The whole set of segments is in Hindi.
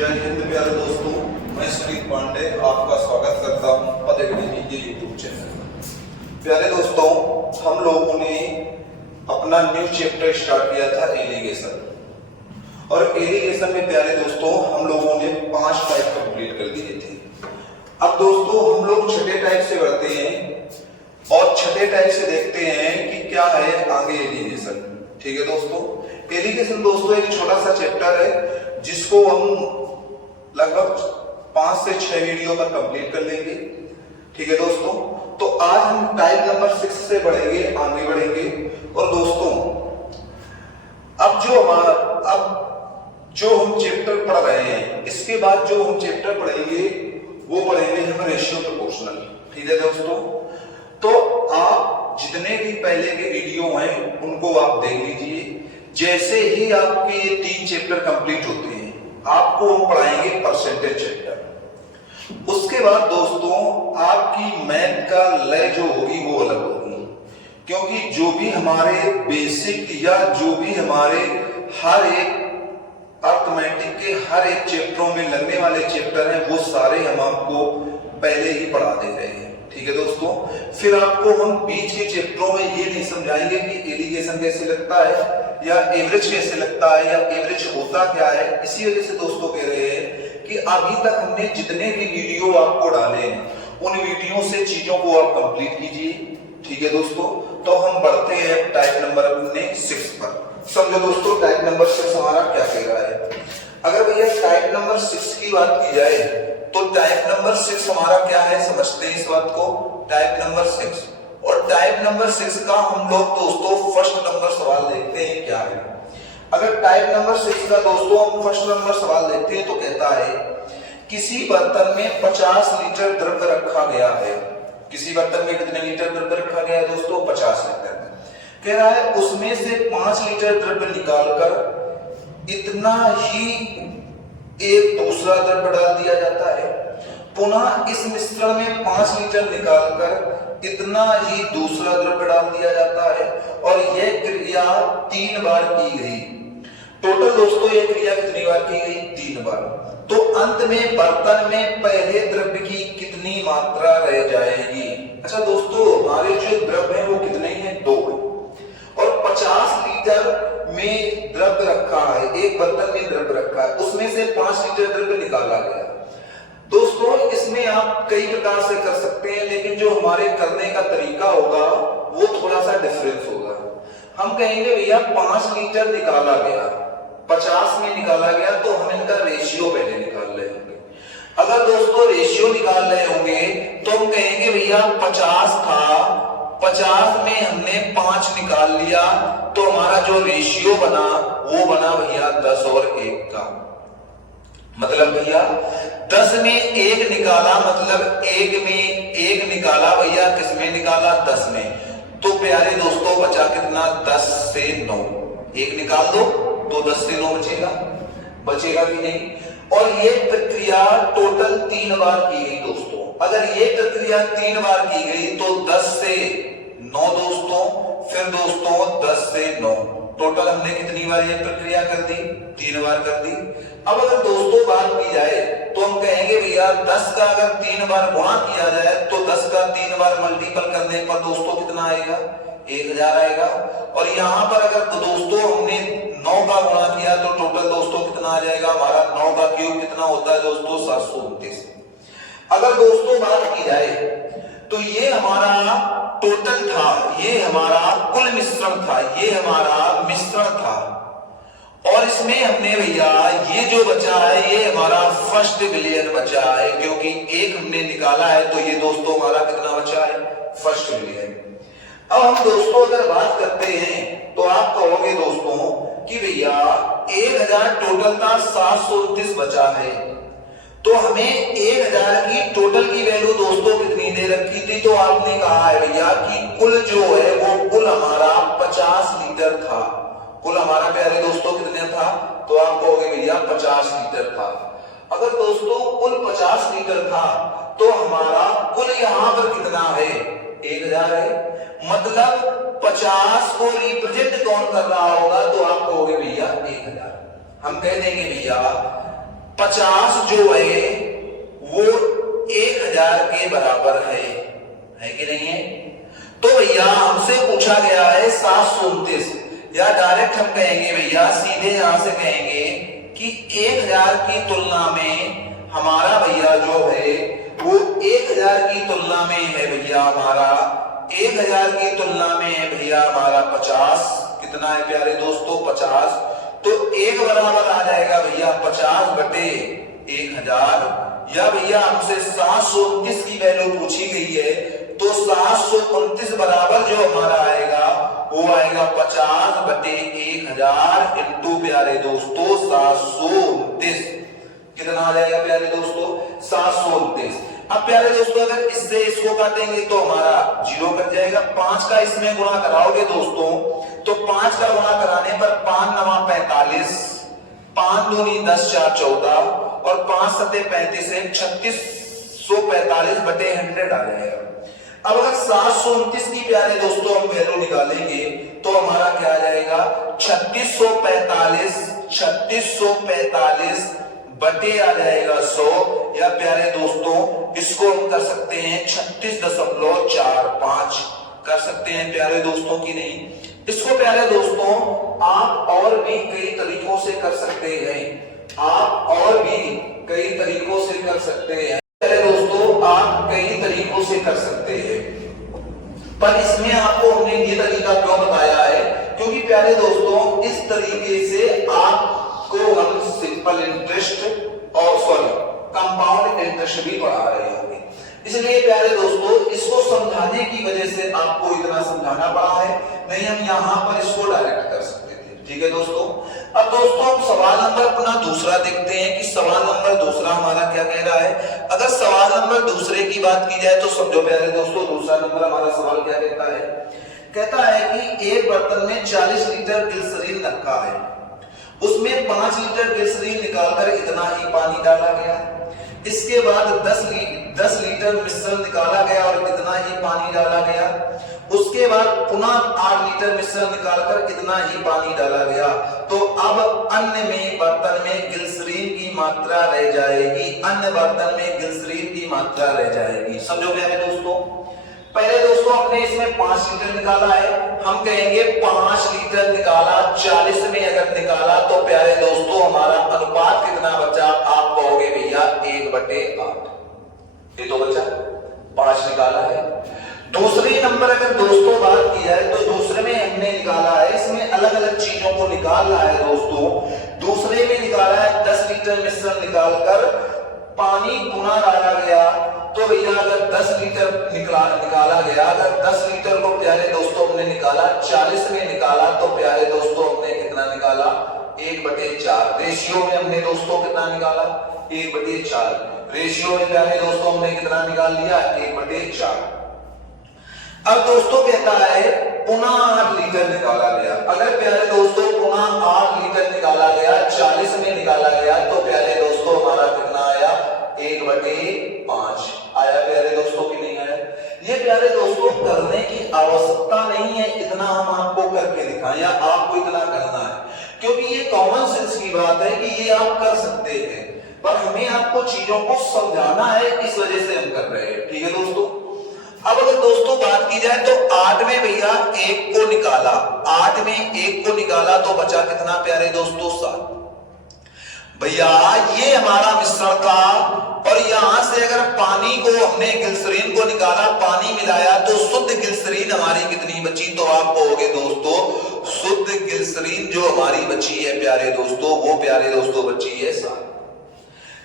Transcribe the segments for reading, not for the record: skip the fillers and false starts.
जय हिंद प्यारे दोस्तों, मैं सुनील पांडे आपका स्वागत करता हूं पद अकेडमी के यूट्यूब चैनल। प्यारे दोस्तों, हम लोगों ने अपना न्यू चैप्टर स्टार्ट किया था एलिगेशन, और एलिगेशन में प्यारे दोस्तों हम लोगों ने 5 टाइप कंप्लीट कर दिए थे। अब दोस्तों हम लोग छठे टाइप से बढ़ते हैं और छठे टाइप से देखते हैं कि क्या है आगे एलिगेशन। ठीक है दोस्तों, एलिगेशन दोस्तों एक छोटा सा चैप्टर है जिसको हम लगभग 5 से 6 वीडियो पर कंप्लीट कर लेंगे। ठीक है दोस्तों, तो आज हम टाइप नंबर 6 से बढ़ेंगे, आगे बढ़ेंगे। और दोस्तों अब जो हम चैप्टर पढ़ रहे हैं, इसके बाद जो हम चैप्टर पढ़ेंगे वो पढ़ेंगे हम रेशियो प्रोपोर्शनल। ठीक है दोस्तों, तो आप जितने भी पहले के वीडियो हैं उनको आप देख लीजिए। जैसे ही आपके ये 3 चैप्टर कंप्लीट होते हैं आपको हम पढ़ाएंगे परसेंटेज चैप्टर। उसके बाद दोस्तों आपकी मैथ का लय जो होगी वो अलग होगी, क्योंकि जो भी हमारे बेसिक या जो भी हमारे हर एक अर्थमेटिक के हर एक चैप्टरों में लगने वाले चैप्टर हैं वो सारे हम आपको पहले ही पढ़ा दे रहे हैं। ठीक है दोस्तों, फिर आपको हम बीच के चैप्टरों में ये नहीं समझाएंगे कि एलिगेशन कैसे लगता है या एवरेज कैसे लगता है या एवरेज होता क्या है। इसी वजह से दोस्तों कह रहे हैं कि अभी तक हमने जितने भी वीडियो आपको डाले हैं उन वीडियो से चीजों को आप कंप्लीट कीजिए। ठीक है दोस्तों, तो हम बढ़ते हैं टाइप नंबर अपने 6 पर। समझो दोस्तों टाइप नंबर 6 हमारा क्या कह रहा है। अगर भैया टाइप नंबर 6 की बात की जाए तो टाइप नंबर 6 हमारा क्या है, समझते हैं इस बात को। टाइप नंबर 6 और टाइप नंबर 6 का हम लोग दोस्तों फर्स्ट नंबर सवाल देखते हैं क्या है। अगर टाइप नंबर 6 का दोस्तों हम फर्स्ट नंबर सवाल देखते हैं तो कहता है किसी बर्तन में 50 लीटर द्रव्य रखा गया है। किसी बर्तन में कितने लीटर द्रव्य रखा गया है दोस्तों? 50 लीटर। कह रहा है उसमें से 5 लीटर द्रव्य निकालकर इतना ही एक दूसरा द्रव्य डाल दिया जाता है। पुनः इस मिश्रण में 5 लीटर निकालकर इतना ही दूसरा द्रव्य डाल दिया जाता है और यह क्रिया 3 बार की गई। टोटल दोस्तों यह क्रिया कितनी बार की गई? 3 बार। तो अंत में बर्तन में पहले द्रव्य की कितनी मात्रा रह जाएगी? अच्छा दोस्तों, हमारे जो द्रव्य है वो कितने हैं? 2 और 50 लीटर में द्रव्य रखा है, एक बर्तन में द्रव्य रखा है, उसमें से 5 लीटर द्रव्य निकाला गया। दोस्तों इसमें आप कई प्रकार से कर सकते हैं, लेकिन जो हमारे करने का तरीका होगा वो थोड़ा सा डिफरेंस होगा। हम कहेंगे भैया 5 लीटर निकाला गया, 50 में निकाला गया, तो हम इनका रेशियो पहले निकाल रहे होंगे। अगर दोस्तों रेशियो निकाल रहे होंगे तो हम कहेंगे भैया 50 था, 50 में हमने 5 निकाल लिया, तो हमारा जो रेशियो बना वो बना भैया 10 और 1 का। मतलब भैया 10 में 1 निकाला, मतलब 1 में 1 निकाला भैया, किसमें निकाला? 10 में। तो प्यारे दोस्तों बचा कितना? 10 से 9। 1 निकाल दो तो 10 से 9 बचेगा कि नहीं? और ये प्रक्रिया टोटल 3 बार की गई दोस्तों। अगर ये प्रक्रिया 3 बार की गई तो 10 से 9 दोस्तों, फिर दोस्तों 10 से 9, टोटल हमने कितनी बार ये प्रक्रिया कर दी? 3 बार कर दी। अब अगर दोस्तों बात की जाए तो हम कहेंगे भैया 10 का अगर 3 बार गुणा किया जाए तो 10 का 3 बार मल्टीपल करने पर दोस्तों कितना आएगा? 1000 आएगा। और यहाँ पर अगर तो दोस्तों हमने 9 का गुणा किया तो टोटल दोस्तों कितना आ जाएगा हमारा? 9 का क्यूब कितना होता है दोस्तों? 729। अगर दोस्तों बात की जाए तो ये हमारा टोटल था, ये हमारा कुल मिश्रण था, ये हमारा मिश्रण था, और इसमें हमने भैया ये जो बचा है ये हमारा फर्स्ट विलयन बचा है, क्योंकि 1 हमने निकाला है तो ये दोस्तों हमारा कितना बचा है? फर्स्ट विलयन। अब हम दोस्तों अगर बात करते हैं तो आप कहोगे दोस्तों कि भैया 1000 टोटल था, 729 बचा है, तो हमें 1000 की टोटल की वैल्यू दोस्तों कितनी दे रखी थी? तो आपने कहा है भैया कि कुल जो है वो कुल हमारा 50 लीटर था। कुल हमारा प्यारे दोस्तों कितने था? तो आप कहोगे भैया 50 लीटर था। अगर दोस्तों कुल 50 लीटर था तो हमारा कुल यहाँ पर कितना है? 1000 है। मतलब 50 को रिप्रेजेंट कौन कर रहा होगा? तो आप कहोगे भैया 1000। हम कह देंगे भैया 50 जो है वो 1000 के बराबर है कि नहीं है? तो भैया हमसे पूछा गया है 729, या डायरेक्ट हम कहेंगे भैया सीधे यहां से कहेंगे कि 1000 की तुलना में हमारा भैया जो है वो 1000 की तुलना में है भैया हमारा 1000 की तुलना में है भैया हमारा 50। कितना है प्यारे दोस्तों? 50। तो 1 बराबर आ जाएगा भैया 50 बटे 1000। या भैया हमसे 729 की वैल्यू पूछी गई है, तो 729 बराबर जो हमारा आएगा वो आएगा 50 बटे 1000 इंटू प्यारे दोस्तों 729। कितना आ जाएगा प्यारे दोस्तों? 729। अब प्यारे दोस्तों अगर इससे इसको काटेंगे तो हमारा 0 कट जाएगा। 5 का इसमें गुणा कराओगे दोस्तों तो 5 का गुणा कराने पर 5 9 45, 5 दूनी 10 4 14 और 5 7 35 है 3645 बटे 100 आ जाएगा। अब अगर 729 की प्यारे दोस्तों हम वैल्यू निकालेंगे तो हमारा क्या आ जाएगा? 3645 बटे आ जाएगा 100, या प्यारे दोस्तों इसको हम कर सकते हैं 36.45 कर सकते हैं प्यारे दोस्तों की नहीं। इसको प्यारे दोस्तों आप और भी कई तरीकों से कर सकते हैं, आप और भी कई तरीकों से कर सकते हैं प्यारे दोस्तों, आप कई तरीकों से कर सकते हैं। पर इसमें आपको हमने ये तरीका क्यों बताया है? क्योंकि प्यारे दोस्तों इस तरीके से आपको हम सिंपल इंटरेस्ट और कंपाउंड इंटरेस्ट भी पढ़ा रहे होंगे, इसलिए प्यारे दोस्तों इसको समझाने की वजह से आपको इतना समझाना पड़ा है, नहीं हम यहां पर इसको डायरेक्ट कर सकते थे। ठीक है दोस्तों। अब दोस्तों हम सवाल नंबर अपना दूसरा देखते हैं कि सवाल नंबर दूसरा हमारा क्या कह रहा है। अगर सवाल नंबर दूसरे की बात की जाए तो समझो प्यारे दोस्तों दूसरा नंबर हमारा सवाल क्या कहता है? कहता है कि एक बर्तन में 40 लीटर ग्लिसरीन रखा है, उसमें 5 लीटर ग्लिसरीन निकालकर इतना ही पानी डाला गया। इसके बाद 10 लीटर मिश्रण निकाला गया और इतना ही पानी डाला गया। उसके बाद पुनः 8 लीटर मिश्रण निकालकर इतना ही पानी डाला गया। तो अब अन्य में बर्तन में ग्लिसरीन की मात्रा रह जाएगी, अन्य बर्तन में ग्लिसरीन की मात्रा रह जाएगी। समझो प्यारे दोस्तों, पहले दोस्तों हमने इसमें 5 लीटर निकाला है, हम कहेंगे 5 लीटर निकाला, 40 में अगर निकाला तो प्यारे दोस्तों हमारा अनुपात कितना बचा? आप कहोगे भैया 1/8। ये तो बचा 5 निकाला है। दूसरे नंबर अगर दोस्तों बात की जाए तो दूसरे में हमने निकाला है, इसमें अलग अलग चीजों को निकालना है दोस्तों। दूसरे में निकाला है 10 लीटर मिश्रण निकालकर पानी गुना डाला गया, तो भैया अगर 10 लीटर निकाला गया, अगर 10 लीटर को प्यारे दोस्तों हमने निकाला 40 में निकाला तो प्यारे दोस्तों हमने कितना निकाला? 1/4। रेशियो में हमने दोस्तों कितना निकाला? 1/4। रेशियो में प्यारे दोस्तों हमने कितना निकाल लिया? 1/4। अब दोस्तों कहता है पुनः 8 लीटर निकाला गया। अगर प्यारे दोस्तों पुनः 8 लीटर निकाला गया, 40 में निकाला गया तो प्यारे दोस्तों हमारा कितना आया? 1/5 आया प्यारे दोस्तों कि नहीं आया? ये प्यारे दोस्तों करने की आवश्यकता नहीं है, इतना हम आपको करके दिखाएं या आपको इतना करना है, क्योंकि ये कॉमन सेंस की बात है कि ये आप कर सकते हैं, पर हमें आपको चीजों को समझाना है, इस वजह से हम कर रहे हैं। ठीक है दोस्तों। अब अगर दोस्तों बात की जाए तो 8 में भैया 1 को निकाला, 8 में 1 को निकाला तो बचा कितना प्यारे दोस्तों? 7। भैया ये हमारा मिश्रण था और यहां से अगर पानी को हमने ग्लिसरीन को निकाला, पानी मिलाया तो शुद्ध ग्लिसरीन हमारी कितनी बची? तो आप कहोगे दोस्तों शुद्ध ग्लिसरीन जो हमारी बची है प्यारे दोस्तों वो प्यारे दोस्तों बची है 7।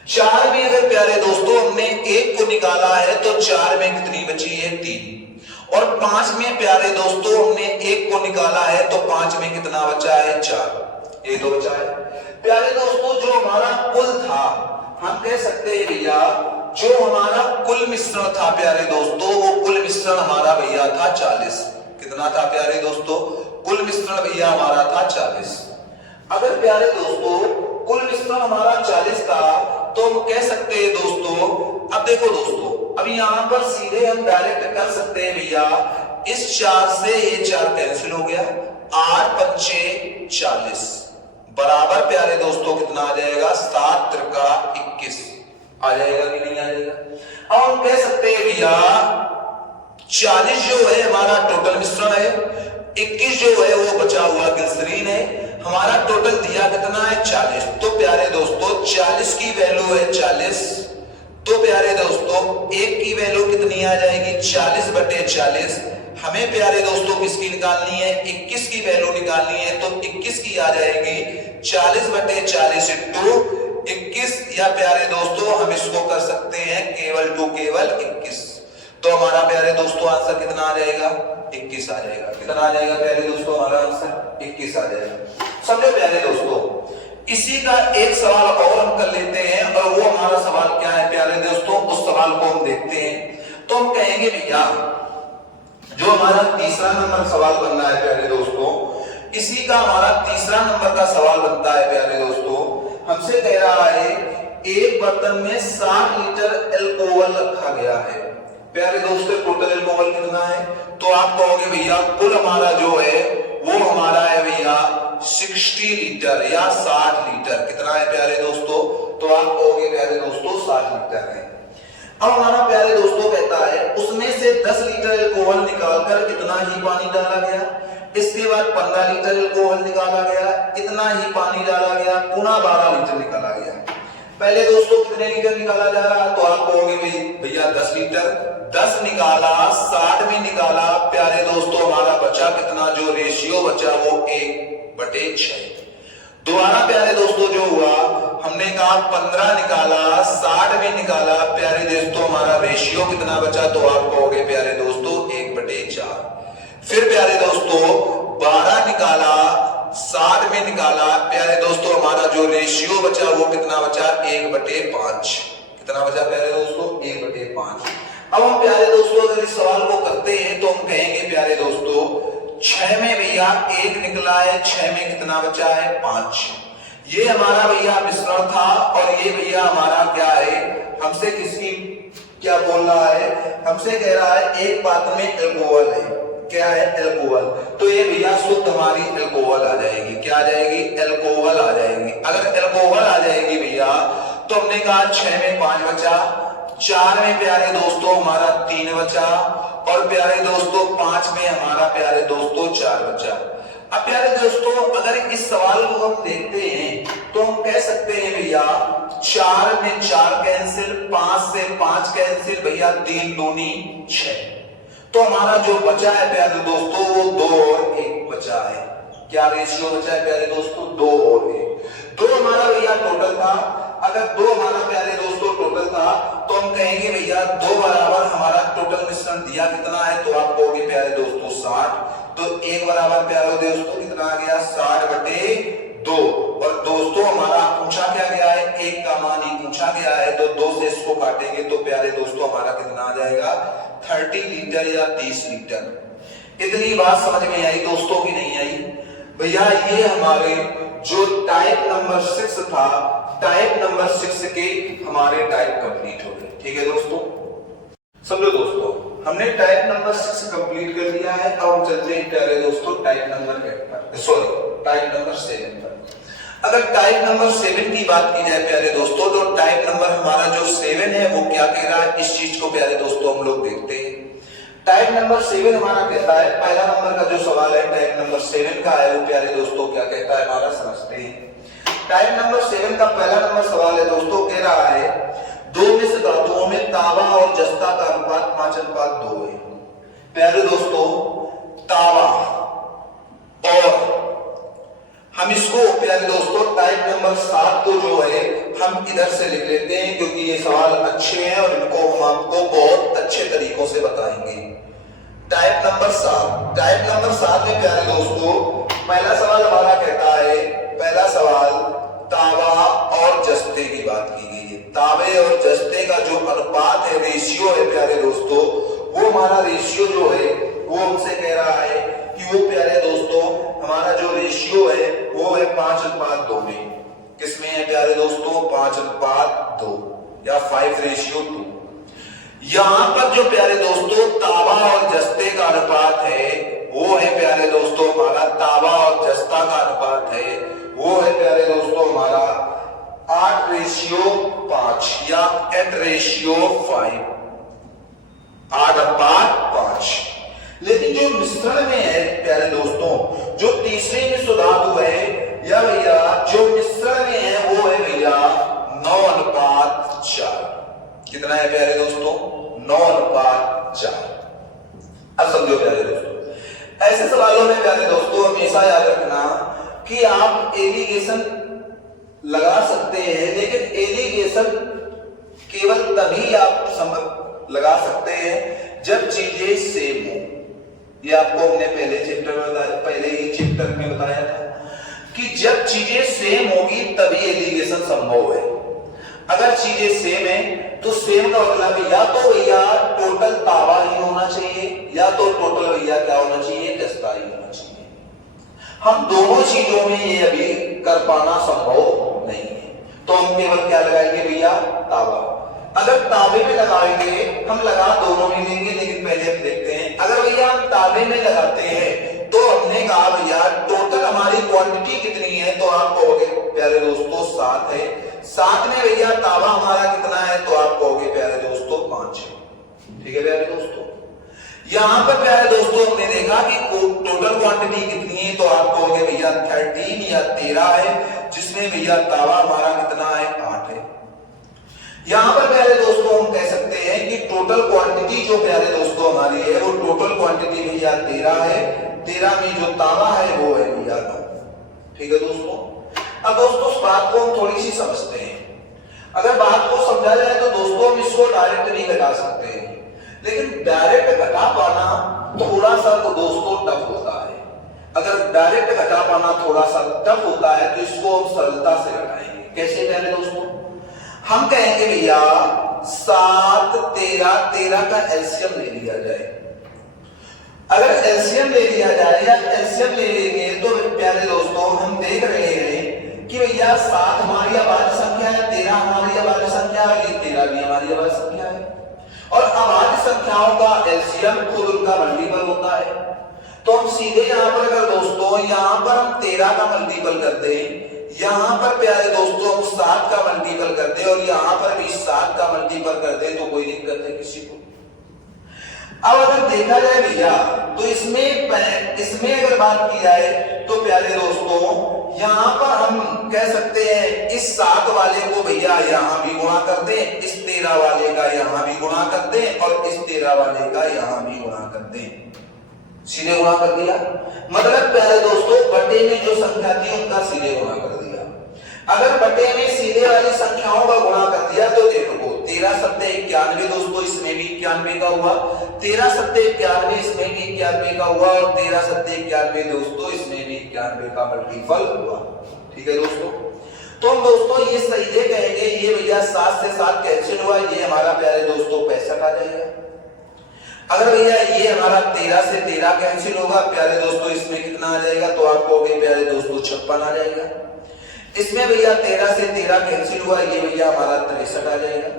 4 में अगर प्यारे दोस्तों हमने 1 को निकाला है तो 4 में कितनी बची है? 3। और 5 में प्यारे दोस्तों हमने 1 को निकाला है तो 5 में कितना बचा है? 4। ये तो बचा है प्यारे दोस्तों। जो हमारा कुल था, हम कह सकते हैं भैया जो हमारा कुल मिश्रण था प्यारे दोस्तों, वो कुल मिश्रण हमारा भैया था 40। कितना था प्यारे दोस्तों? कुल मिश्रण भैया हमारा था 40। अगर प्यारे दोस्तों कुल मिश्रण हमारा 40 था तो हम कह सकते हैं दोस्तों, अब देखो दोस्तों, अब यहां पर सीधे हम डायरेक्ट कर सकते हैं भैया, इस 4 से ये 4 कैंसिल हो गया, 8 × 5 = 40 बराबर प्यारे दोस्तों कितना आ जाएगा, 7 त्रिका 21 आ जाएगा कि नहीं आ जाएगा। अब हम कह सकते हैं भैया 40 जो है हमारा टोटल मिश्रण है, 21 जो है वो बचा हुआ ग्लिसरीन है, हमारा टोटल दिया कितना है 40। तो प्यारे दोस्तों 40 की वैल्यू है 40, तो प्यारे दोस्तों एक की वैल्यू कितनी आ जाएगी 40/40। हमें प्यारे दोस्तों किसकी निकालनी है, 21 की वैल्यू निकालनी है, तो 21 की आ जाएगी 40/40 इंटू 21, या प्यारे दोस्तों हम इसको कर सकते हैं केवल टू केवल 21। तो हमारा प्यारे दोस्तों आंसर कितना आ जाएगा, 21 आ जाएगा। कितना आ जाएगा प्यारे दोस्तों, हमारा आंसर 21 आ जाएगा। समझो प्यारे दोस्तों, इसी का एक सवाल और हम कर लेते हैं, और वो हमारा सवाल क्या है प्यारे दोस्तों, उस सवाल को हम देखते हैं। तो हम कहेंगे भैया जो हमारा तीसरा नंबर सवाल बनना है प्यारे दोस्तों, इसी का हमारा तीसरा नंबर का सवाल बनता है प्यारे दोस्तों। हमसे कह रहा है एक बर्तन में 60 लीटर एल्कोहल रखा गया है। प्यारे दोस्तों टोटल एल्कोहल कितना है, तो आप कहोगे भैया कुल हमारा जो है वो हमारा है भैया 60 लीटर या 60 लीटर। कितना है प्यारे दोस्तों, तो आप कहोगे प्यारे दोस्तों 60 लीटर है। अब हमारा प्यारे दोस्तों कहता है उसमें से 10 लीटर एल्कोहल निकालकर कितना ही पानी डाला गया, इसके बाद 15 लीटर एल्कोहल निकाला गया, इतना ही पानी डाला गया, पुनः 12 लीटर निकाला गया। पहले दोस्तों कितने लीटर निकाला जा रहा है, तो आप कहोगे भैया 10 लीटर, 10 निकाला 60 में निकाला, प्यारे दोस्तों हमारा बचा कितना, जो रेशियो बचा वो 1/6। दोबारा प्यारे दोस्तों जो हुआ हमने कहा 15 निकाला 60 में निकाला, प्यारे दोस्तों हमारा रेशियो कितना बचा, तो आप कहोगे प्यारे दोस्तों 1/4। फिर प्यारे दोस्तों 12 निकाला 60 में निकाला, प्यारे दोस्तों हमारा जो रेशियो बचा वो कितना बचा, 1/5। कितना बचा प्यारे दोस्तों, 1/5। अब हम प्यारे दोस्तों अगर इस सवाल को करते हैं तो हम कहेंगे प्यारे दोस्तों 6 में भैया 1 निकला है, 6 में कितना बचा है 5। ये हमारा भैया मिश्रण था, और ये भैया हमारा क्या है, हमसे किसकी क्या बोल रहा है, हमसे कह रहा है एक पात्र में एल्कोहल है, क्या है एल्कोहल, तो ये भैया शुद्ध हमारी एल्कोहल आ जाएगी। क्या आ जाएगी, एल्कोहल आ जाएगी। अगर एल्कोहल आ जाएगी भैया तो हमने कहा 6 में 5 बचा, 4 में प्यारे दोस्तों हमारा 3 बचा, और प्यारे दोस्तों 5 में हमारा प्यारे दोस्तों 4 बचा। अब प्यारे दोस्तों अगर इस सवाल को हम देखते हैं तो हम कह सकते हैं भैया 4 में 4 कैंसिल, 5 से 5 कैंसिल, भैया 3 दूनी 6। तो हमारा जो बचा है प्यारे दोस्तों वो 2 और 1 बचा है। क्या रेशियो बचा है प्यारे दोस्तों, 2 और 1। 2 हमारा भैया टोटल था, अगर 2 हमारा प्यारे दोस्तों टोटल था तो हम कहेंगे भैया 2 बराबर हमारा टोटल मिश्रण दिया कितना है, तो आप कहोगे प्यारे दोस्तों 60। तो 1 बराबर प्यारे दोस्तों कितना आ गया, 60/2। और दोस्तों हमारा पूछा क्या गया है, 1 का मान ही पूछा गया है, तो 2 से इसको काटेंगे तो प्यारे दोस्तों हमारा कितना आ जाएगा, 30 लीटर या 30 लीटर। इतनी बात समझ में आई दोस्तों की नहीं आई भैया। ये हमारे जो टाइप नंबर 6 था, टाइप नंबर 6 के हमारे टाइप कंप्लीट हो गए। ठीक है दोस्तों, समझो दोस्तों हमने टाइप नंबर 6 कंप्लीट कर लिया है। अब हम चलते हैं प्यारे दोस्तों टाइप नंबर 8 पर, सॉरी टाइप नंबर 7 पर। अगर टाइप नंबर 7 की बात की जाए प्यारे दोस्तों, तो टाइप नंबर हमारा जो 7 है वो क्या कह रहा है, इस चीज को प्यारे दोस्तों हम लोग देखते हैं। टाइप नंबर 7 हमारा कहता है, पहला नंबर का जो सवाल है टाइप नंबर 7 का है, वो प्यारे दोस्तों क्या कहता है हमारा समझते हैं। टाइप नंबर 7 का पहला नंबर सवाल है दोस्तों, कह रहा है 2 मिश्र धातुओं में तांबा और जस्ता का अनुपात 5:2 है। प्यारे दोस्तों तांबा, और हम इसको प्यारे दोस्तों टाइप नंबर 7 को जो है हम इधर से लिख लेते हैं, क्योंकि ये सवाल अच्छे हैं और इनको हम आपको बहुत अच्छे तरीकों से बताएंगे। टाइप नंबर 7, टाइप नंबर 7 में प्यारे दोस्तों पहला सवाल हमारा कहता है, पहला सवाल तांबा और जस्ते की बात की गई है। तांबे और जस्ते का जो अनुपात है, रेशियो है प्यारे दोस्तों, वो हमारा रेशियो जो है वो हमसे कह रहा है कि वो प्यारे दोस्तों हमारा जो रेशियो है वो है 5:2 में। किसमें है प्यारे दोस्तों, 5:2 या 5:2। यहां पर जो प्यारे दोस्तों तांबा और जस्ते का अनुपात है वो है प्यारे दोस्तों हमारा तांबा और जस्ता का अनुपात है वो है प्यारे दोस्तों हमारा 8:5 या 8:5, 8/5। लेकिन जो मिश्रण में है प्यारे दोस्तों, जो तीसरे में सुधातु है या भैया जो मिश्रण में है वो है भैया 9:4। कितना है प्यारे दोस्तों? 9:4। अब समझो प्यारे दोस्तों, ऐसे सवालों में प्यारे दोस्तों हमेशा याद रखना कि आप एलिगेशन लगा सकते हैं, लेकिन एलिगेशन केवल तभी आप लगा सकते हैं जब चीजें सेम हो। ये आपको हमने पहले चैप्टर में बताया, पहले ही चैप्टर में बताया था कि जब चीजें सेम होगी तभी एलिगेशन संभव है। अगर चीजें सेम है तो सेम का मतलब या तो भैया टोटल तावा ही होना चाहिए या तो टोटल भैया क्या होना चाहिए? जस्ता ही होना चाहिए। हम दोनों चीजों में ये अभी कर पाना संभव नहीं है, तो हम केवल क्या लगाएंगे भैया? तावा। अगर तावे में लगाएंगे, हम लगा दोनों में लेंगे, लेकिन पहले हम देखते हैं अगर भैया हम तावे में लगाते हैं तो हमने कहा भैया टोटल हमारी क्वांटिटी कितनी है, तो आप कहोगे प्यारे दोस्तों 7 है। 7 में भैया तावा हमारा कितना है, तो आप कहोगे प्यारे दोस्तों 5 है। ठीक है प्यारे दोस्तों, यहां पर प्यारे दोस्तों हमने देखा कि टोटल क्वांटिटी कितनी है, तो आप कहोगे भैया 13 या 13 है, जिसमें भैया तावा हमारा कितना है? 8 है। यहां पर प्यारे दोस्तों हम कह सकते हैं कि टोटल क्वांटिटी जो प्यारे दोस्तों हमारी है वो टोटल क्वांटिटी भैया 13 है। 13 में जो तावा है वो है भैया 9। ठीक है दोस्तों, अब दोस्तों इस बात को हम थोड़ी सी समझते हैं। अगर बात को समझा जाए तो दोस्तों हम इसको डायरेक्ट नहीं घटा सकते हैं, लेकिन डायरेक्ट घटा पाना थोड़ा सा तो दोस्तों टफ होता है। अगर डायरेक्ट घटा पाना थोड़ा सा टफ होता है तो इसको हम सरलता से घटाएंगे। कैसे प्यारे दोस्तों? हम कहेंगे भैया 7, 13 का एलसीएम ले लिया जाए। अगर एलसीएम ले लिया जाए या एलसीएम ले लेंगे तो प्यारे दोस्तों हम देख रहे हैं कि भैया 7 हमारी अभाज्य संख्या है, 13 हमारी अभाज्य संख्या है, ये 13 भी हमारी अभाज्य संख्या है। और अभाज्य संख्याओं का एलसीएम खुद उनका मल्टीपल होता है। तो हम सीधे यहाँ पर अगर दोस्तों यहाँ पर हम 13 का मल्टीपल कर दें, यहां पर प्यारे दोस्तों हम 7 का मल्टीपल कर दें और यहां पर भी 7 का मल्टीपल कर दें, तो कोई दिक्कत है किसी को? अब अगर देखा जाए भैया तो इसमें अगर बात की जाए तो प्यारे दोस्तों यहां पर हम कह सकते हैं इस 7 वाले को भैया यहां भी गुणा कर दें, इस 13 वाले का यहां भी गुणा कर दें और इस 13 वाले का यहां भी गुणा कर दें। सीधे गुणा कर दिया, मतलब प्यारे दोस्तों बटे में जो संख्या थी उनका सीधे गुणा कर दिया। अगर बटे में सीधे वाली संख्याओं का गुणा कर दिया तो देखो 13 सत्ते 91 दोस्तों, इसमें भी 91 का हुआ, 13 सत्ते 91 इसमें भी 91 का हुआ और 13 सत्ते 91 दोस्तों इसमें भी 91 का मल्टीपल हुआ। ठीक है दोस्तों, तो हम दोस्तों ये सीधे कहेंगे ये भैया 7 से 7 कैंसिल हुआ, ये हमारा प्यारे दोस्तों 65 आ जाएगा। अगर भैया ये हमारा 13 से 13 कैंसिल होगा प्यारे दोस्तों, इसमें कितना आ जाएगा, तो आप कहोगे प्यारे दोस्तों 56 आ जाएगा। इसमें भैया 13 से 13 कैंसिल हुआ, ये भैया हमारा 63 आ जाएगा।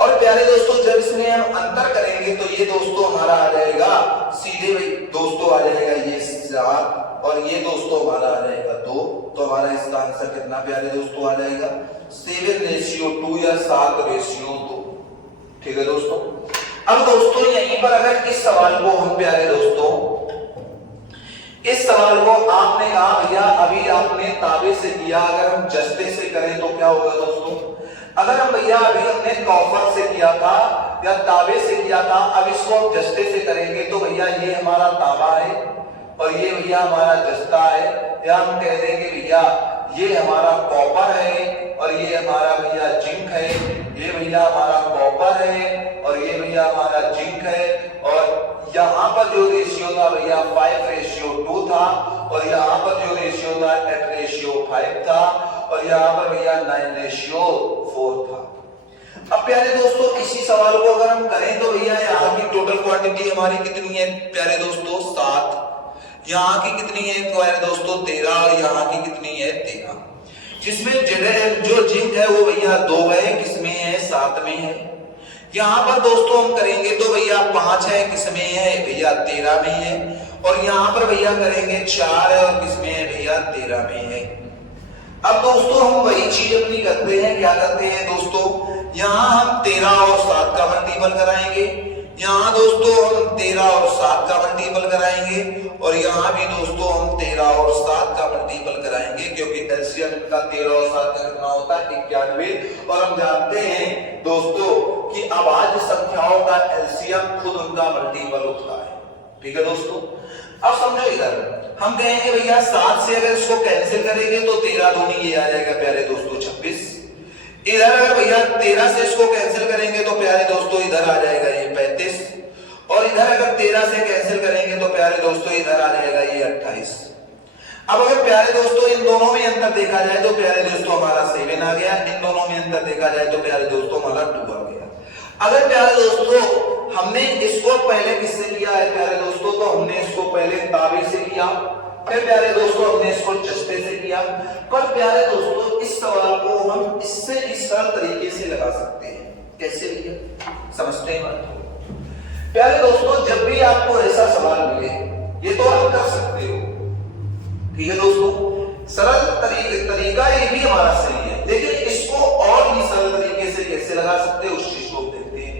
और प्यारे दोस्तों जब इसमें हम अंतर करेंगे तो ये दोस्तों हमारा आ जाएगा सीधे दोस्तों आ जाएगा ये 4 और ये दोस्तों हमारा आ जाएगा 2। तो हमारा इसका आंसर कितना प्यारे दोस्तों आ जाएगा? 7:2 या 7:2। ठीक है दोस्तों, अब दोस्तों यहीं पर अगर इस सवाल को हम प्यारे दोस्तों इस सवाल को आपने कहा भैया अभी आपने ताबे से किया, अगर हम जस्ते से करें तो क्या होगा दोस्तों? अगर हम भैया अभी हमने कॉपर से किया था या ताबे से किया था, अब इसको हम जस्ते से करेंगे तो भैया ये हमारा ताबा है और ये भैया हमारा जस्ता है, या हम कह देंगे भैया ये हमारा कॉपर है और ये हमारा भैया जिंक है, ये भैया हमारा कॉपर है और ये भैया हमारा जिंक है। और यहाँ पर जो रेशियो था भैया 5:2 था और यहाँ पर जो रेशियो था 8:5 था और यहाँ पर भैया 9:4 था। अब प्यारे दोस्तों इसी सवाल को अगर हम करें तो भैया यहाँ की टोटल क्वांटिटी हमारी कितनी है प्यारे दोस्तों? 7। यहाँ की कितनी है प्यारे दोस्तों? 13 और यहाँ की कितनी है? 13। जिसमें जो जिंक है वो भैया 2 है, किसमें है? 7 में है। यहाँ पर दोस्तों हम करेंगे तो भैया 5 है, किसमें है? भैया 13 में है। और यहाँ पर भैया करेंगे 4 है और किसमें है? भैया 13 में है। अब दोस्तों हम वही चीज अपनी करते हैं, क्या करते हैं दोस्तों, यहाँ हम 13 और 7 का मल्टीपल कराएंगे, यहाँ दोस्तों हम 13 और 7 का मल्टीपल कराएंगे, और यहाँ भी दोस्तों हम 13 और 7 का मल्टीपल कराएंगे, क्योंकि एलसीएम का 13 और 7 का कितना होता है 91। और हम जानते हैं दोस्तों कि अभाज्य संख्याओं का एलसीएम खुद उनका मल्टीपल होता है। ठीक है दोस्तों, अब समझो इधर हम कहेंगे भैया 7 से अगर इसको कैंसिल करेंगे तो 13 दूनी ये आ जाएगा प्यारे दोस्तों 26। इधर अगर भैया 13 से इसको कैंसिल करेंगे तो प्यारे दोस्तों इधर आ जाएगा ये 35, और इधर अगर 13 से कैंसिल करेंगे तो प्यारे दोस्तों इधर आ जाएगा ये 28। अब अगर प्यारे दोस्तों इन दोनों में अंतर देखा जाए तो प्यारे दोस्तों हमारा 7 आ गया, इन दोनों में अंतर देखा जाए तो प्यारे दोस्तों हमारा 2 आ गया। अगर प्यारे दोस्तों हमने इसको पहले किससे किया है प्यारे दोस्तों, तो हमने इसको पहले ताबे से किया, फिर प्यारे दोस्तों हमने इसको चस्ते से किया। पर प्यारे दोस्तों इस सवाल को हम इससे इस सरल तरीके से लगा सकते हैं। कैसे भैया, समझते हैं बात? प्यारे दोस्तों जब भी आपको ऐसा सवाल मिले, ये तो आप कर सकते हो, ठीक है दोस्तों, सरल तरीका ये भी हमारा सही है, लेकिन इसको और भी सरल तरीके से कैसे लगा सकते हैं उस चीज को देखते हैं।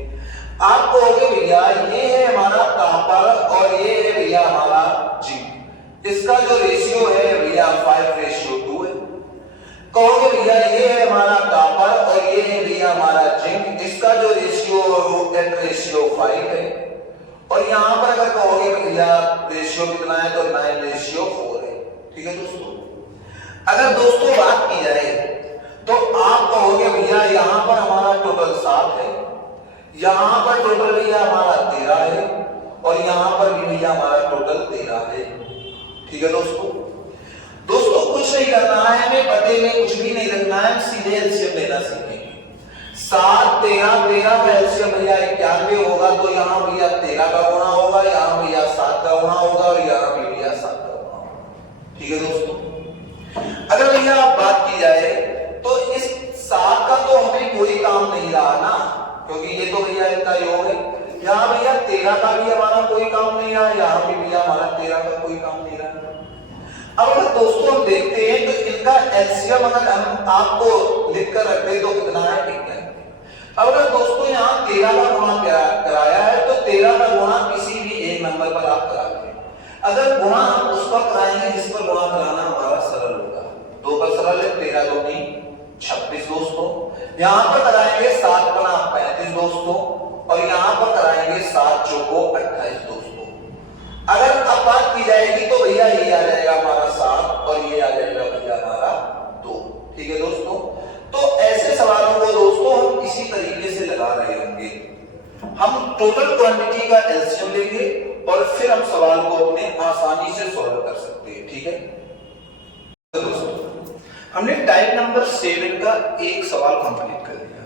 आप कहोगे भैया ये है हमारा तापर और ये है भैया हमारा जिंक, इसका जो रेशियो है भैया 5:2 है। कहोगे भैया ये है हमारा तापर और ये है भैया हमारा जिंक, इसका जो रेशियो है वो 8:5 है। और यहां पर अगर कहोगे भैया रेशियो कितना है तो 9:4 है। ठीक है दोस्तों, अगर दोस्तों बात की जाए तो आप कहोगे भैया यहां पर हमारा टोटल 7 है, यहां पर टोटल भैया हमारा 13 है, और यहां पर भी भैया हमारा टोटल 13 है। ठीक है दोस्तों, कुछ नहीं करना है, हमें पते में कुछ भी नहीं रखना है, हम सीधे एलसीएम लेना सीखेंगे। 7 13 13 का एलसीएम भैया 91 होगा, तो यहाँ भैया 13 का गुणा होगा, यहाँ भैया 7 का गुणा होगा, और यहाँ भी भैया 7 का गुणा होगा। ठीक है दोस्तों, अगर भैया आप बात की जाए तो इस 7 का तो हमें कोई काम नहीं रहा ना, क्योंकि ये तो भैया इनका योग है। यहाँ भैया 13 का भी हमारा कोई काम नहीं रहा, यहाँ भी भैया हमारा 13 का कोई काम नहीं रहा। अब अगर दोस्तों हम देखते हैं तो इनका एलसीएम अगर हम आपको लिखकर रख दे तो कितना है 91। अब अगर दोस्तों यहाँ 13 का गुणा कराया है तो 13 का गुणा किसी भी एक नंबर पर आप करा लें। अगर गुणा हम उस पर कराएंगे जिस पर गुणा कराना हमारा सरल होगा, 2 पर सरल है, 13 दूनी 26 दोस्तों। यहाँ पर कराएंगे 7 गुना 35 दोस्तों, और यहाँ पर कराएंगे 7 चौको 28 दोस्तों। अगर अब बात की जाएगी तो भैया ये आ जाएगा हमारा 7 और ये आ जाएगा भैया हमारा 2। ठीक है दोस्तों, तो ऐसे सवालों को दोस्तों हम इसी तरीके से लगा रहे होंगे। हम टोटल क्वांटिटी का एलसीएम लेंगे और फिर हम सवाल को अपने आसानी से सॉल्व कर सकते हैं। ठीक है दोस्तों, हमने टाइप नंबर 7 का एक सवाल कंप्लीट कर दिया।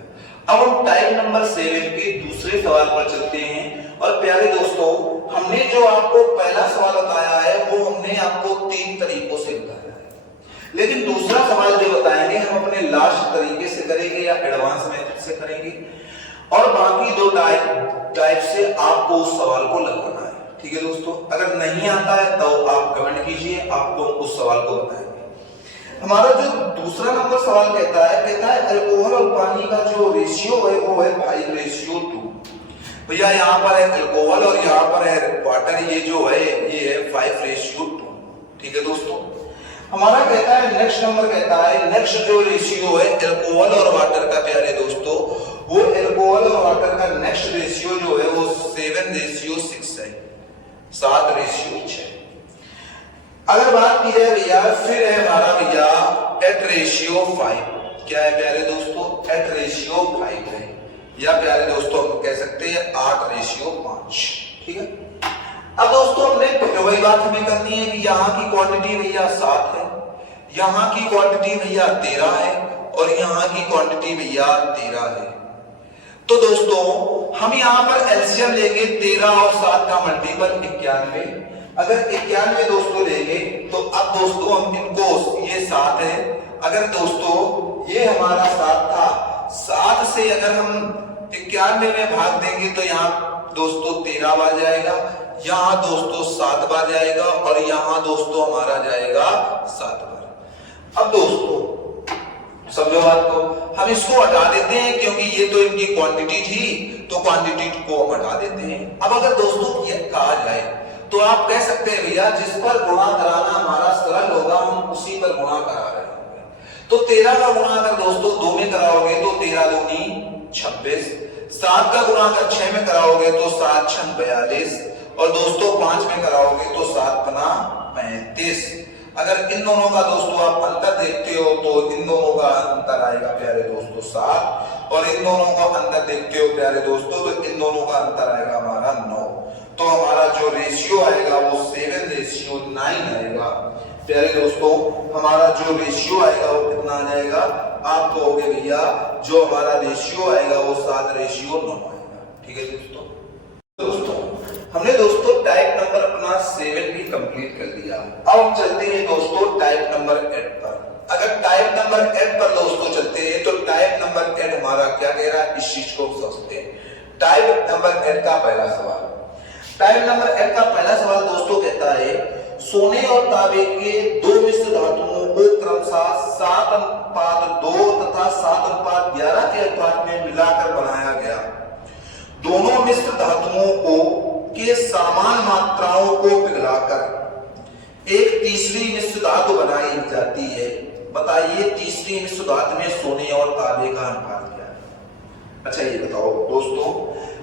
अब हम टाइप नंबर 7 के दूसरे सवाल पर चलते हैं। और प्यारे दोस्तों, हमने जो आपको पहला सवाल बताया है वो हमने आपको 3 तरीकों से बताया है, लेकिन दूसरा सवाल जो बताएंगे हम अपने लास्ट तरीके से करेंगे या एडवांस मेथड से करेंगे, और बाकी 2 टाइप से आपको उस सवाल को लगाना है। ठीक है दोस्तों, अगर नहीं आता है तो आप कमेंट कीजिए, आपको उस सवाल को बताएंगे। हमारा जो दूसरा नंबर सवाल कहता है अल्कोहल और पानी का जो रेशियो है वो है 5:2। भैया यहाँ पर है अल्कोहल और यहाँ पर है वाटर, ये जो है ये है 5:2। ठीक है दोस्तों, हमारा कहता है नेक्स्ट नंबर कहता है नेक्स्ट जो रेशियो है अल्कोहल और वाटर का प्यारे दोस्तों, वो अल्कोहल और वाटर का नेक्स्ट रेशियो जो है वो 7:6 है, 7:6। अगर बात की जाए भैया फिर है हमारा भैया 8:5। क्या है प्यारे दोस्तों, 8:5 है, या प्यारे दोस्तों हम कह सकते हैं 8:5। ठीक है, अब दोस्तों हमने वही बात हमें करनी है कि यहाँ की क्वांटिटी भैया 7 है, यहाँ की क्वांटिटी भैया 13 है, और यहाँ की क्वांटिटी भैया 13 है। तो दोस्तों हम यहाँ पर एलसीएम लेंगे 13 और 7 का मल्टीपल 91। अगर 91 दोस्तों लेंगे तो अब दोस्तों हम इनको, ये 7 है, अगर दोस्तों ये हमारा 7 था, 7 से अगर हम 91 में भाग देंगे तो यहाँ दोस्तों 13 बार जाएगा, यहाँ दोस्तों 7 बार जाएगा, और यहाँ दोस्तों हमारा जाएगा 7 बार। अब दोस्तों समझो बात को। हम इसको हटा देते हैं क्योंकि ये तो इनकी क्वांटिटी थी, तो क्वांटिटी को हम हटा देते हैं। अब अगर दोस्तों ये कहा जाए तो आप कह सकते हैं भैया जिस पर गुणा कराना हमारा सरल होगा हम उसी पर गुणा करा रहे होंगे। तो 13 का गुणा अगर दोस्तों 2 में कराओगे तो 13 दूनी 26, 7 का गुणा अगर 6 में कराओगे तो 7 6 42, और दोस्तों 5 में कराओगे तो 7 पना 35। अगर इन दोनों का दोस्तों आप अंतर देखते हो तो इन दोनों का अंतर आएगा प्यारे दोस्तों 7, और इन दोनों का अंतर देखते हो प्यारे दोस्तों तो इन दोनों का अंतर आएगा हमारा 9। तो हमारा जो रेशियो आएगा वो 7:9 आएगा प्यारे दोस्तों। हमारा जो रेशियो आएगा वो कितना आ जाएगा, आप कहोगे भैया जो हमारा रेशियो आएगा वो 7:9 आएगा। ठीक है दोस्तों हमने दोस्तों टाइप नंबर अपना 7 भी कंप्लीट कर दिया। अब हम चलते हैं दोस्तों टाइप नंबर 8 पर। अगर टाइप नंबर 8 पर दोस्तों चलते हैं तो टाइप नंबर 8 हमारा क्या कह रहा है, इस चीज को समझते हैं। टाइप नंबर 8 का पहला सवाल, टाइप नंबर 8 का पहला सवाल दोस्तों कहता है सोने और तांबे के 2 मिश्र धातुओं को क्रमशः 7:2 तथा 7:11 के अनुपात में मिलाकर बनाया गया। दोनों मिश्र धातुओं को के समान मात्राओं को पिघलाकर एक तीसरी मिश्र धातु बनाई जाती है। बताइए तीसरी मिश्र धातु में सोने और तांबे का अनुपात क्या है। अच्छा ये बताओ दोस्तों,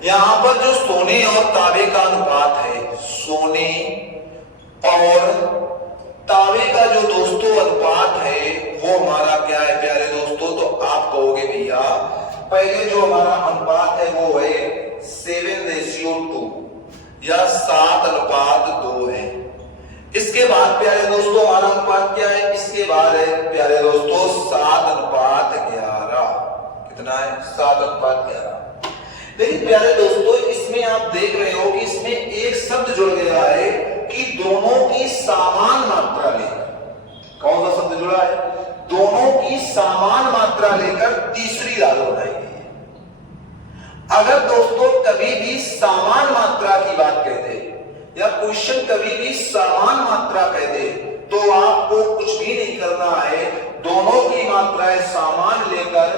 यहां पर जो सोने और तांबे का अनुपात है, सोने और तांबे का जो दोस्तों अनुपात है वो हमारा क्या है प्यारे दोस्तों, तो आप कहोगे भैया पहले जो हमारा अनुपात है वो है 7:2 या 7:2 है। इसके बाद प्यारे दोस्तों हमारा अनुपात क्या है, इसके बाद है प्यारे दोस्तों 7:11। कितना है, 7:11। लेकिन प्यारे दोस्तों इसमें आप देख रहे हो कि इसमें एक शब्द जुड़ गया है कि दोनों की समान मात्रा लेकर। कौन सा शब्द जुड़ा है, दोनों की समान मात्रा लेकर तीसरी धातु बनाई गई है। अगर दोस्तों कभी भी समान मात्रा की बात कह दे या क्वेश्चन कभी भी समान मात्रा कह दे तो आपको कुछ भी नहीं करना है, दोनों की मात्राएं समान लेकर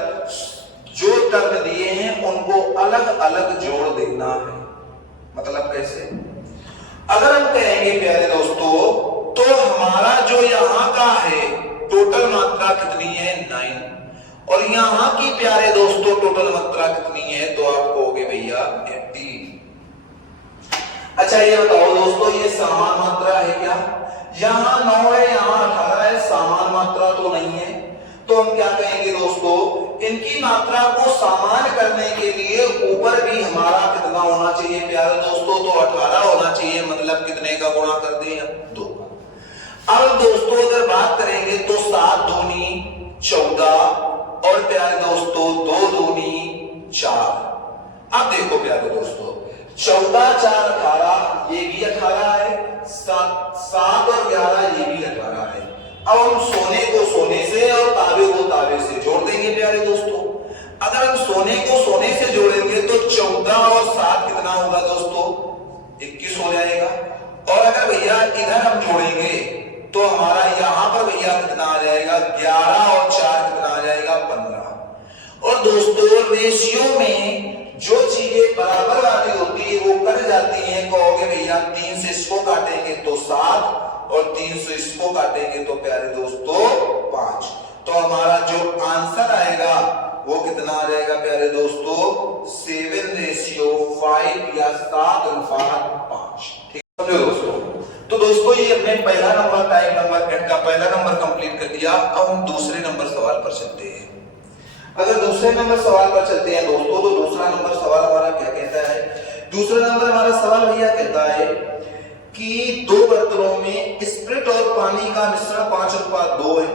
जो टर्म दिए हैं उनको अलग अलग जोड़ देना है। मतलब कैसे, अगर हम कहेंगे प्यारे दोस्तों तो हमारा जो यहां का है टोटल मात्रा कितनी है 9, और यहां की प्यारे दोस्तों टोटल मात्रा कितनी है, तो आप कहोगे भैया 18। अच्छा ये बताओ दोस्तों ये समान मात्रा है क्या, यहां 9 है यहां 18 है, समान मात्रा तो नहीं है। तो हम क्या कहेंगे दोस्तों, इनकी मात्रा को समान करने के लिए ऊपर भी हमारा कितना होना चाहिए प्यारे दोस्तों, तो 18 होना चाहिए। मतलब कितने का गुणा कर दें, 2 का। अब दोस्तों अगर बात करेंगे तो 7 दूनी 14 और प्यारे दोस्तों 2 दूनी 4। अब देखो प्यारे दोस्तों 14 4 18, ये भी 18 है, 7 और 11 ये भी 18 है। अब हम सोने को सोने से और तांबे को तांबे से जोड़ देंगे प्यारे दोस्तों। अगर हम सोने को सोने से जोड़ेंगे तो 14 और 7 कितना होगा दोस्तों, 21 हो जाएगा। और अगर भैया इधर हम जोड़ेंगे तो हमारा यहां पर भैया कितना आ जाएगा, 11 और 4 कितना आ जाएगा 15। और दोस्तों रेशियो में जो चीजें बराबर वाली होती है वो कट जाती है। कहोगे भैया 3 से इसको काटेंगे तो 7 और 3 से इसको काटेंगे तो प्यारे दोस्तों 5। तो हमारा जो आंसर आएगा वो कितना आ जाएगा प्यारे दोस्तों, 7:5 या 7:5। ठीक है दोस्तों, तो दोस्तों ये हमने पहला नंबर टाइप नंबर 8 का पहला नंबर कंप्लीट कर दिया। अब हम दूसरे नंबर सवाल पर चलते हैं। अगर दूसरे नंबर सवाल पर चलते हैं दोस्तों तो दूसरा नंबर सवाल हमारा क्या कहता है, दूसरा नंबर हमारा सवाल भैया कहता है कि 2 बर्तनों में स्प्रिट और पानी का मिश्रण 5:2 है,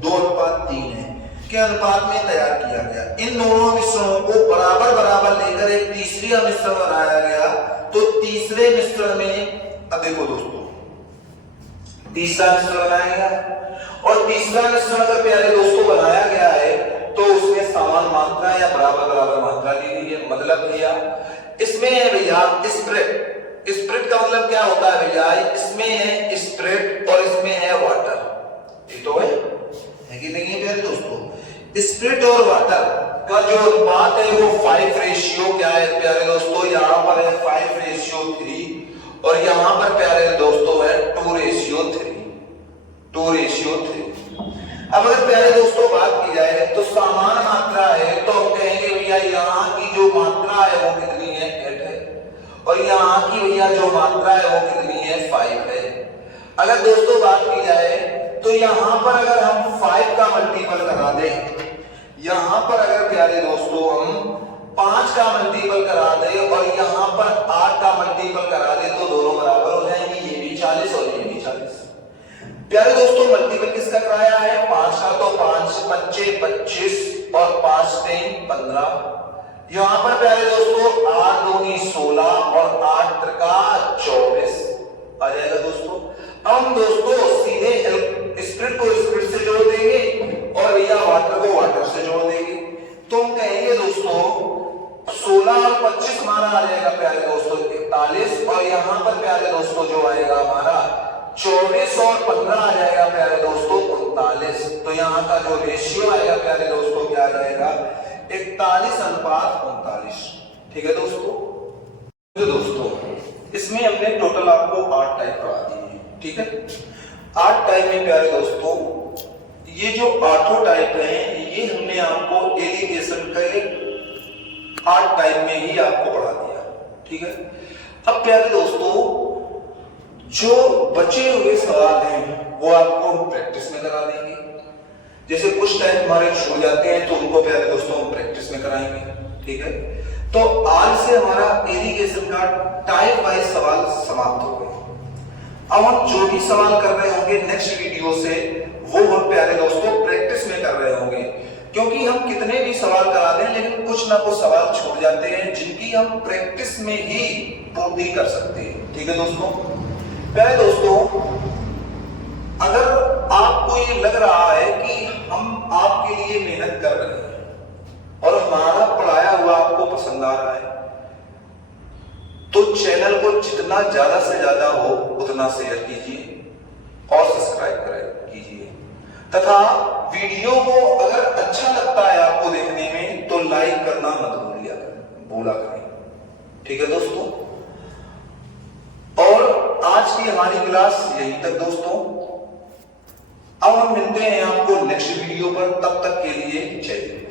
2:3 है के अनुपात में तैयार किया गया। इन दोनों मिश्रणों को बराबर बराबर लेकर एक तीसरा मिश्रण बनाया गया। तो तीसरे मिश्रण में अब देखो दोस्तों तीसरा मिश्रण बनाया गया और तीसरा मिश्रण अगर प्यारे दोस्तों बनाया गया है तो उसमें समान मात्रा या बराबर बराबर मात्रा दी गई है। मतलब भैया इसमें है भैया स्प्रिट, स्प्रिट का मतलब क्या होता है भैया, इसमें है स्प्रिट और इसमें है वाटर। ये तो है कि नहीं है प्यारे दोस्तों, स्प्रिट और वाटर का जो अनुपात है वो 5 रेशियो क्या है प्यारे दोस्तों, यहाँ पर है 5:3 और यहाँ पर प्यारे दोस्तों है 2:3। अब अगर प्यारे दोस्तों बात की जाए तो समान मात्रा है तो हम कहेंगे भैया यहाँ की जो मात्रा है वो कितनी है 8 है और यहाँ की भैया जो मात्रा है वो कितनी है 5 है। अगर दोस्तों बात की जाए तो यहाँ पर अगर हम 5 का मल्टीपल करा दें, यहाँ पर अगर प्यारे दोस्तों हम 5 का मल्टीपल करा दे और यहाँ पर 8 का मल्टीपल करा दे तो दोनों बराबर हो जाएंगे, ये भी 40 और ये भी 40। प्यारे दोस्तों मल्टीपल किसका कराया है 5 का, तो 5 5 25 और 5 3 15। यहाँ पर प्यारे दोस्तों 8 दूनी 16 और 8 त्रिका 24 आ जाएगा दोस्तों। हम दोस्तों सीधे स्प्रिट को स्प्रिट से जोड़ देंगे और भैया वाटर को वाटर से जोड़ देंगे तो हम कहेंगे दोस्तों 16 और 25 हमारा आ जाएगा प्यारे दोस्तों 41 और यहाँ पर प्यारे दोस्तों जो आएगा हमारा 24 और 15 आ जाएगा प्यारे दोस्तों 39। तो यहाँ का जो रेशियो आएगा प्यारे दोस्तों क्या आ जाएगा 41:39। ठीक है दोस्तों। तो दोस्तों इसमें हमने टोटल आपको 8 टाइप करा दिए, ठीक है। 8 टाइप में प्यारे दोस्तों ये जो 8 टाइप हैं ये हमने आपको एलिगेशन के 8 टाइप में ही आपको पढ़ा दिया, ठीक है। अब प्यारे दोस्तों जो बचे हुए सवाल हैं वो आपको हम प्रैक्टिस में करा देंगे। जैसे कुछ टाइप हमारे छूट जाते हैं तो उनको प्यारे दोस्तों हम प्रैक्टिस में कराएंगे, ठीक है। तो आज से हमारा एलिगेशन का टाइप वाइज सवाल समाप्त हो गए। अब हम जो भी सवाल कर रहे होंगे नेक्स्ट वीडियो से वो हम प्यारे दोस्तों प्रैक्टिस में कर रहे होंगे, क्योंकि हम कितने भी सवाल करा दें लेकिन कुछ ना कुछ सवाल छूट जाते हैं जिनकी हम प्रैक्टिस में ही पूर्ति कर सकते हैं, ठीक है दोस्तों। प्यारे दोस्तों अगर आपको ये लग रहा है कि हम आपके लिए मेहनत कर रहे हैं और हमारा पढ़ाया हुआ आपको पसंद आ रहा है तो चैनल को जितना ज्यादा से ज्यादा हो उतना शेयर कीजिए और सब्सक्राइब कीजिए तथा वीडियो को अगर अच्छा लगता है आपको देखने में तो लाइक करना मत भूला करें, ठीक है दोस्तों। और आज की हमारी क्लास यहीं तक दोस्तों। अब हम मिलते हैं आपको नेक्स्ट वीडियो पर, तब तक के लिए जय हिंद।